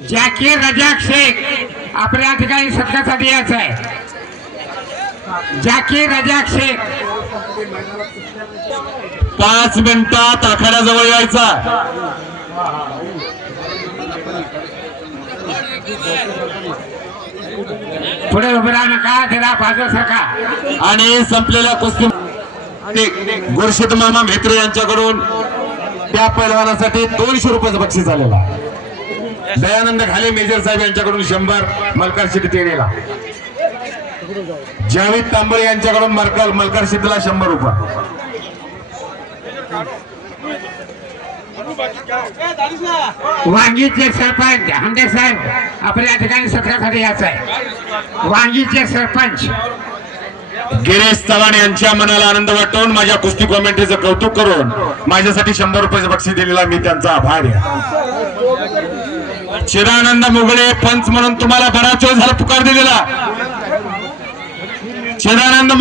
जाकीर रजाक शेख आपल्या ठिकाणी सत्कारासाठी यायचं आहे। जाकीर रजाक शेख 5 मिनिटात आखाड्याजवळ यायचा। पुढे उभं राहा नका, जरा बाजू सरका। आणि संपलेल्या कुस्ती गुरशीद मामा म्हेत्रे यांच्याकडून त्या पैलवानासाठी 200 रुपयाचं बक्षीस आलेला। दयानंद घाले मेजर साहेब यांच्याकडून 100, मलकार शेट्टी तेरेला। जावेद तांबळे यांच्याकडून मलकार शेट्टीला 100 रुपये। वांगीचे सरपंच हंडे साहेब आपल्या ठिकाणी सत्कारासाठी यायचं आहे। वांगीचे सरपंच गिरीश चव्हाण यांच्या मनाला आनंद वाटून माझ्या कुस्ती कॉमेंट्रीचं कौतुक करून माझ्यासाठी 100 रुपयाचं बक्षीस दिलेला मी त्यांचा आभार आहे। चिदानंद मुगळे पंच म्हणून तुम्हाला बराच वेळ झाला पुकार दिलेला। चिदानंद